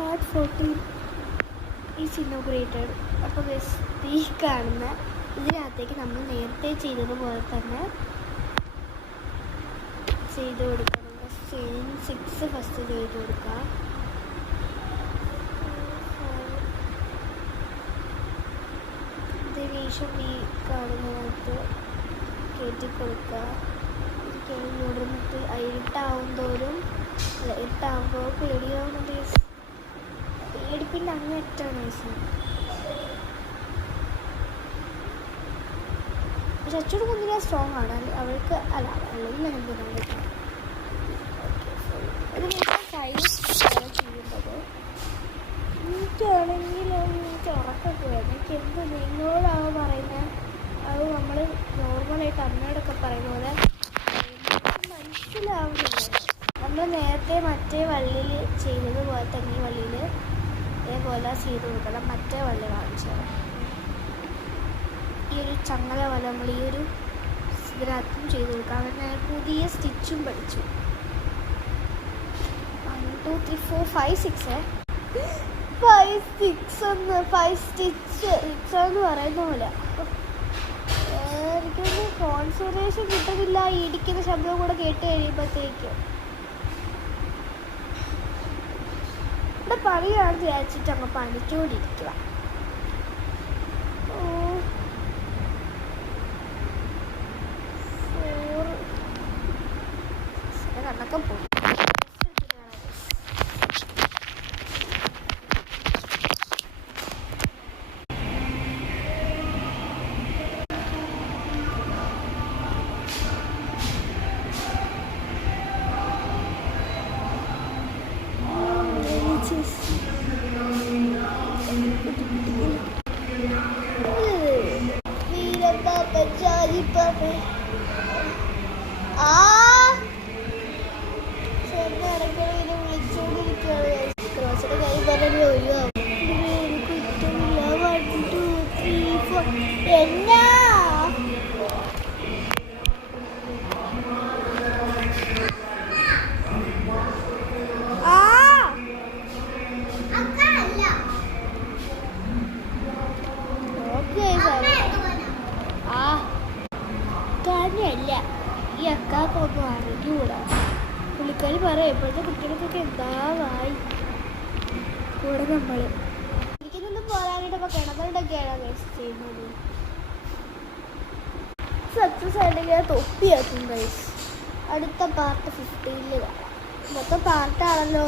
Part 14 is ഇന്നോഗ്രേറ്റഡ്. അപ്പോൾ ഈ കാണുന്ന ഇതിനകത്തേക്ക് നമ്മൾ നേരത്തെ ചെയ്തതുപോലെ തന്നെ ചെയ്ത് കൊടുക്കണം. സീൻ 6 ഫസ്റ്റ് ചെയ്ത് കൊടുക്കുക. അതിനുശേഷം ഈ കാണുന്നതിനകത്ത് കയറ്റി കൊടുക്കുക. ഇരുന്നിട്ട് ഇരുട്ടാവുമ്പോൾ പേടിയാവുന്നത് പേടിപ്പിൻ്റെ അങ്ങേറ്റാണ് പക്ഷെ അച്ചോട് കുഞ്ഞിനെ സ്ട്രോങ് ആണ്. അവൾക്ക് അല്ല അല്ലെങ്കിൽ എന്തിനാണ് ചെയ്യുന്നത്. എനിക്കാണെങ്കിൽ എനിക്ക് ഉറക്കൊക്കെ വേണം. എനിക്ക് എന്ത് നിങ്ങളോടാണ് പറയുന്നത്, അത് നമ്മൾ നോർമലായിട്ട് അമ്മയോടൊക്കെ പറയുന്ന പോലെ മനസ്സിലാവുന്നില്ല. നമ്മൾ നേരത്തെ മറ്റേ വള്ളിയിൽ ചെയ്തതുപോലെ തന്നെ ഈ വള്ളിയിൽ ഇതേപോലെ ചെയ്ത് കൊടുക്കണം. മറ്റേ വള്ളി വാങ്ങിച്ചത് ഈ ഒരു ചങ്ങല പോലെ നമ്മൾ ഈ ഒരു ഇതിനകത്തും ചെയ്ത് കൊടുക്കാം. അങ്ങനെ ഞാൻ പുതിയ സ്റ്റിച്ചും പഠിച്ചു. 1 2 3 4 5 6 5 സ്റ്റിച്ച് എന്ന് പറയുന്ന പോലെ എനിക്കൊന്ന് കോൺസെൻട്രേഷൻ കിട്ടുന്നില്ല. ഇടിക്കുന്ന ശബ്ദവും കൂടെ കേട്ട് കഴിയുമ്പോഴത്തേക്കും ഇവിടെ പണിയാണ് വിചാരിച്ചിട്ട് അങ്ങ് പണിക്കോടിയിരിക്കുക. കണ്ണൊക്കെ പോകും. അല്ല ഈ അക്കാക്കൊന്നും അറിഞ്ഞുകൂടാ. പുള്ളിക്കാരി പറയാം ഇപ്പോഴത്തെ കുട്ടികൾക്കൊക്കെ എന്താ വായി കൂടെ നമ്മൾ എനിക്കൊന്നും പോരാനായിട്ട് അപ്പോൾ കിണറുണ്ടൊക്കെയാണ് ചെയ്യുന്നത്. സക്സസ് ആയിട്ടെങ്കിൽ തൊപ്പിയാക്കും ഗൈസ്. അടുത്ത പാർട്ട് 15 കാണാം. മൊത്തം പാർട്ടാണല്ലോ.